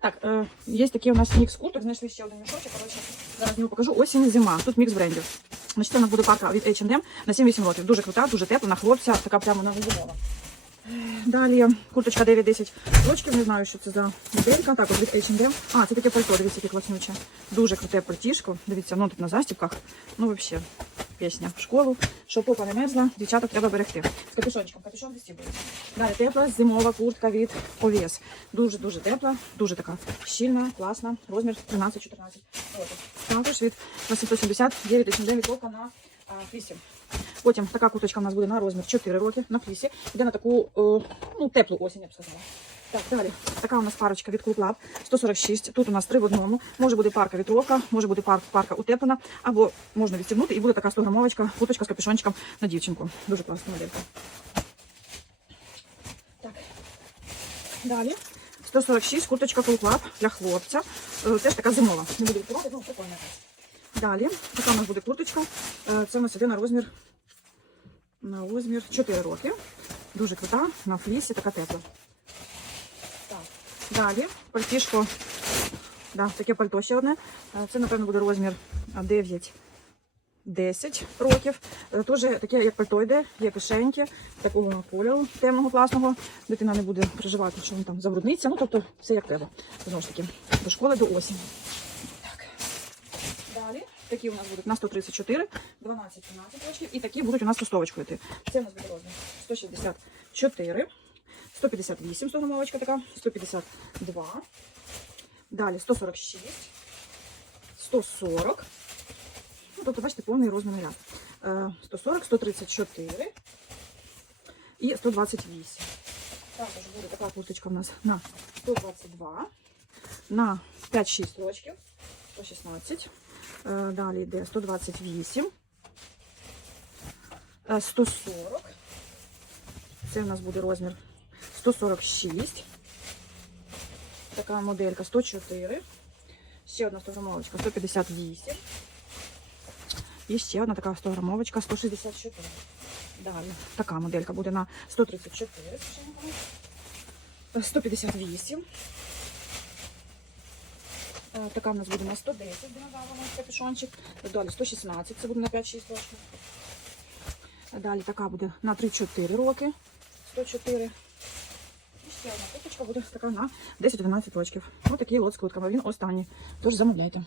Так, е, є такий у нас мікс курток, знайшли ще один мішочок. Коротше, зараз його покажу. Осінь зима. Тут мікс брендів. Значить, це у парка від H&M на 7-8 років. Дуже крута, дуже тепла, на хлопця, така прямо на зимова. Далі курточка 9-10 рочків, не знаю, що це за моделька. Так, от від H&M. А, це таке пальто, дивіться, яке класнюче. Дуже круте пальтішко. Дивіться, воно тут на застібках. Ну, взагалі, пісня в школу. Щоб попа не мерзла, дівчаток треба берегти. З капюшончиком, капюшон вистібується. Далі тепла зимова куртка від OVS. Дуже-дуже тепла, дуже така щільна, класна. Розмір 13-14 років. Також від 879 H&M відкопка на а, флісі. Потім така курточка у нас буде на розмір 4 роки на флісі. Йде на таку е, ну, теплу осінь, я б сказала. Так, далі. Така у нас парочка від Club 146. Тут у нас три в одному. Може бути парка від рока, може бути пар, парка утеплена, або можна відстібнути і буде така 100 грамовочка, курточка з капюшончиком на дівчинку. Дуже класна моделька. Так. Далі. 146, курточка Club для хлопця. Е, Теж така зимова. Не буду відкривати, ну прикольна. Далі. Така у нас буде курточка. Е, Це у нас іде на розмір на розмір 4 роки. Дуже крута, на флісі, така тепла. Так. Далі пальтішко. Да, таке пальто ще одне. Е, Це, напевно, буде розмір 9. 10 років. Е, Теж таке, як пальто йде, є кишеньки, такого кольору темного, класного. Дитина не буде переживати, що він там забрудниться. Ну, тобто, все як треба. Знову ж таки, до школи, до осені. Так. Далі. Такі у нас будуть на 134, 12-13 років. І такі будуть у нас стостовочкою йти. Це у нас буде розмір 164, 158 100 така, 152. Далі 146, 140. Ну, тобто, бачите, повний розмірний ряд. Е, 140, 134 і 128. Також буде така курточка у нас на 122, на 5-6 рочків, 116. Е, Далі йде 128, е, 140. Це у нас буде розмір 146. Така моделька 104. Ще одна 100 грамовочка 158. І ще одна така 100 грамовочка 164. Далі така моделька буде на 134. Е, 158. Е, Така в нас буде на 110 динозаврова капюшончик. Далі 116, це буде на 5-6 років. Далі така буде на 3-4 роки. 104. І ще одна купочка буде така на 10-12 років. Ось такий лот з. Він останній. Тож замовляйте.